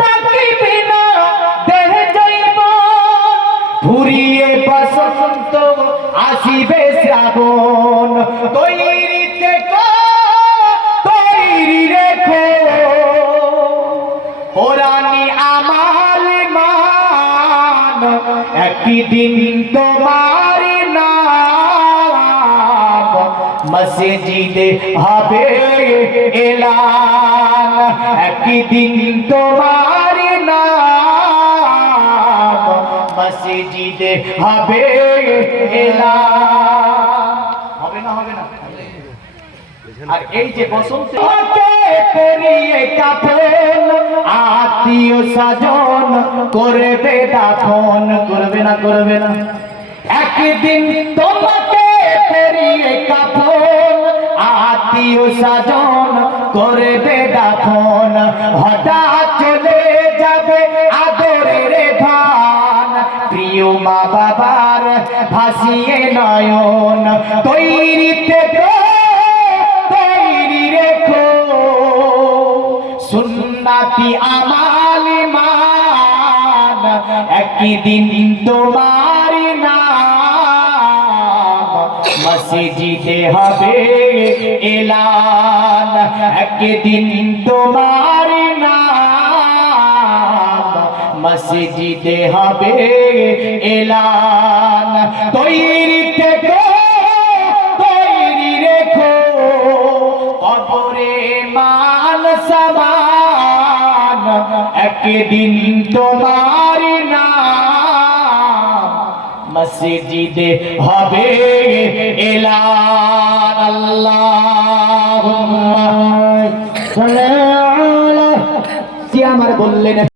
থাকিবে না দেহ জৈব ঘুরিয়ে বসন্ত আসিবে শ্রাবণ তৈরি থেকে তৈরি রেখো কোরআনি আমাল মান একদিন তোমার নাম মসজিদে হবে এলান একদিন তোমার নাম মসজিদে হবে এলান হবে না হবে না আর এই যে বসন্ত পরিয়ে কাফন আত্মীয় স্বজন করবে দাফন করবে না একদিন তোমাকে পরিয়ে কাফন আত্মীয় স্বজন করবে দাফন হঠাৎ চলে যাবে আদরের ভান প্রিয় মা বাবার ভাসিয়ে নয়ন তৈরি থেকে সুন্নতি আমাল মান একদিন তোমার নাম মসজিদে হবে এলান একদিন তোমার নাম মসজিদে হবে এলান তৈরি থেকে তৈরি রেখো কবরে মান সমান একদিন তোমার নাম মসজিদে হবে এলান আল্লাহুম্মা সাল্লি আলা আমার বললেন